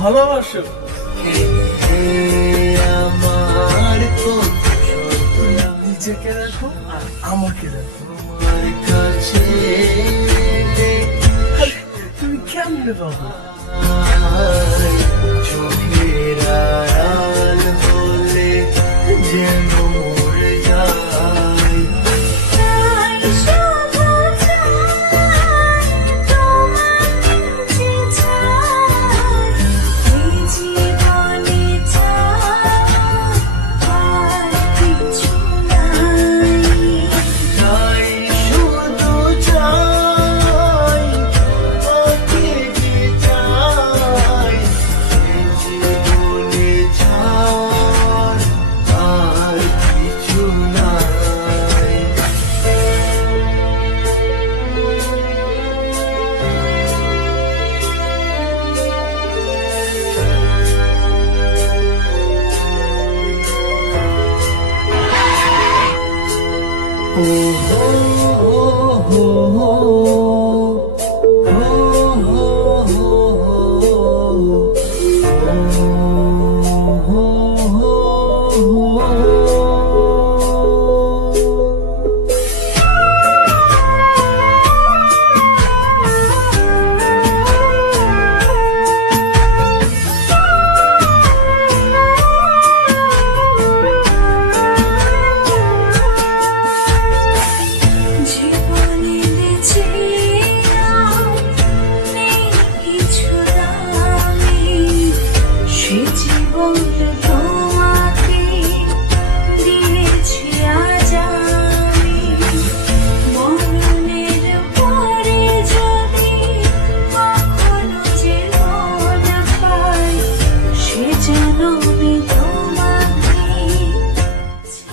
ভালোবাসো আমার নিজেকে রাখো আর আমাকে রাখো। কাছে তুমি কেমনে পাবো? চোখের আড়াল হলে যেন মরে যায়।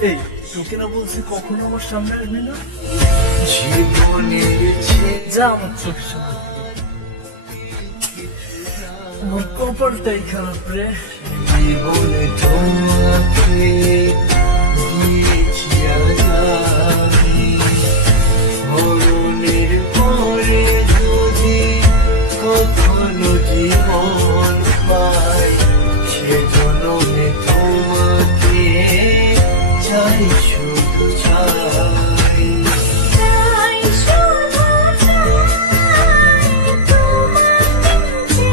এই তোকে না বলছি কখনো আমার সামনে আসবি না? জীবনের যা আমার চোখের সামনে আমার কপালটাই খারাপ রে। জীবনে তোমাকে দিয়েছি আজ আমি। মরণের পরে যদি কখনো জীবন পাই, সে জন্মে তোমাকে চাই, শুধু চাই। চাই, শুধু চাই, তোমাকে যে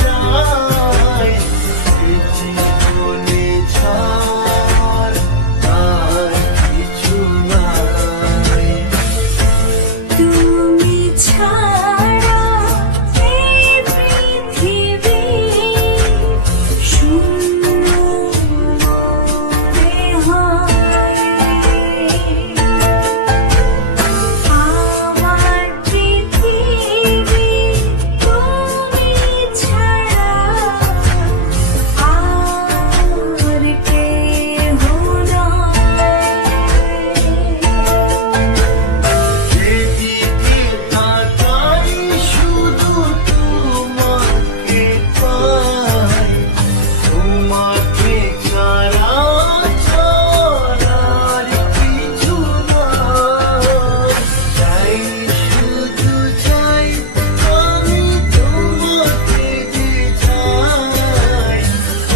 চাই, এ জীবনে ছাড় আর কিছু নাই। তুমি ছাড়া এই পৃথিবী শূন্য মনে হয়। আমার পৃথিবী তুমি ছাড়া আর কেহ যেদিকে তাকাই শুধু তোমাকে পাই, তোমাকে ছাড়া আর কিছু নাই। চাই, শুধু চাই, আমি তোমাকে যে চাই,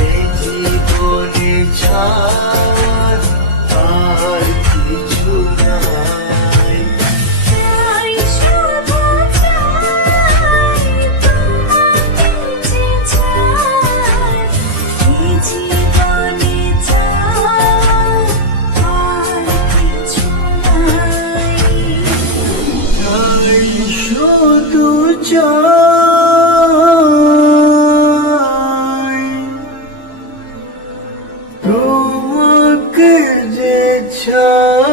এই জীবনে ছাড় আর কিছু নাই। চাই, শুধু চাই, তোমাকে যে চাই, এই জীবনে চাই আর কিছু নাই। চাই, শুধু চাই, তোমাকে যে চাই।